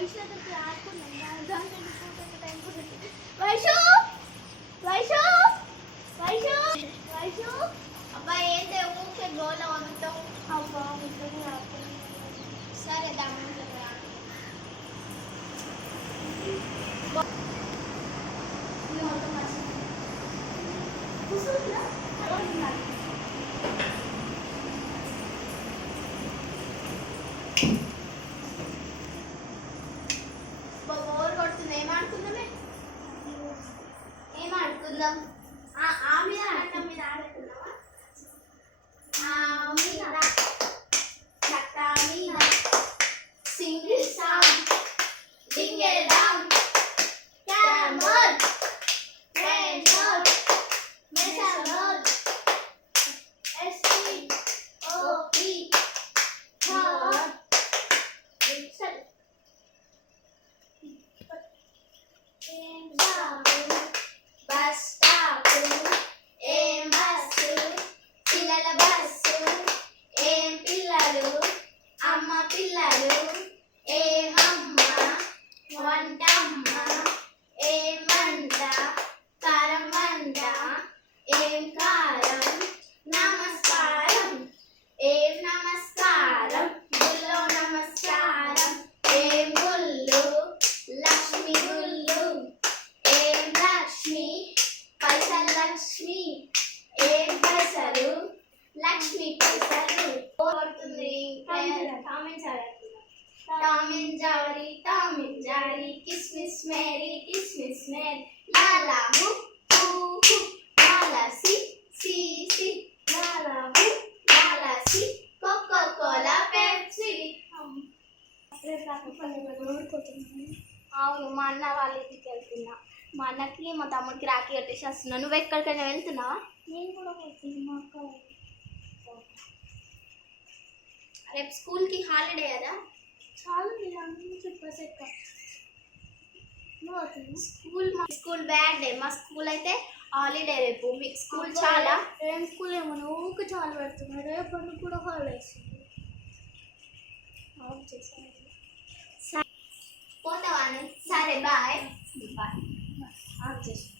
వైషు వైషు వైషు వైషు అబ్బాయి ఏంటి ఊరికే గోల వండుతావు అబ్బా సరే దాని బోర్ కొడుతుంది ఏమాడుకుందామే ఏమాడుకుందాం ఆ మీద అట్ట మీద ఆడుకుందామా ఆ మీద చక్క మీద single song dingle dong camel rainbow మెసబోట్ ఎస్టీ ఓపీ హాట్ విక్సల్ బస్ స్టాప్ ఏం బస్సు పిల్లల బస్సు ఏం పిల్లలు అమ్మ పిల్లలు ఏమమ్మ వంటమ్మ ఏం వంట కారం వంట ఏం కారం నమస్కారం ఏం నమస్కారం గుల్లో నమస్కారం ఏం గుళ్ళు లక్ష్మి గుళ్ళు ఏం లక్ష్మి పైసలు లక్ష్మి ఏం పైసలు లక్ష్మి పైసలు పడుతుంది టామ్ అండ్ జారీ కిస్మిస్ మేరీ లాలా హు లాలా సి లాలా హు లాలా సి కోకో కోలా పెప్సీ అవును మా అన్న వాళ్ళ ఇంటికి వెళ్తున్నా మా అన్నకి మా తమ్ముడికి రాఖీ కట్టేసి వస్తున్నా నువ్వు ఎక్కడికైనా వెళ్తున్నావా నేను కూడా వెళ్తున్నా రేపు స్కూల్కి హాలిడే కదా చాలా చెప్పేసి స్కూల్ బ్యాడ్ డే మా స్కూల్ అయితే హాలిడే రేపు మీకు స్కూల్ చాలా ఏం స్కూల్ ఏమో ఊరికి చాలా పెడుతున్నారు రేపు కూడా హాలిడేస్ పోతావా సరే బాయ్ బాయ్ ఆఫ్ చేసి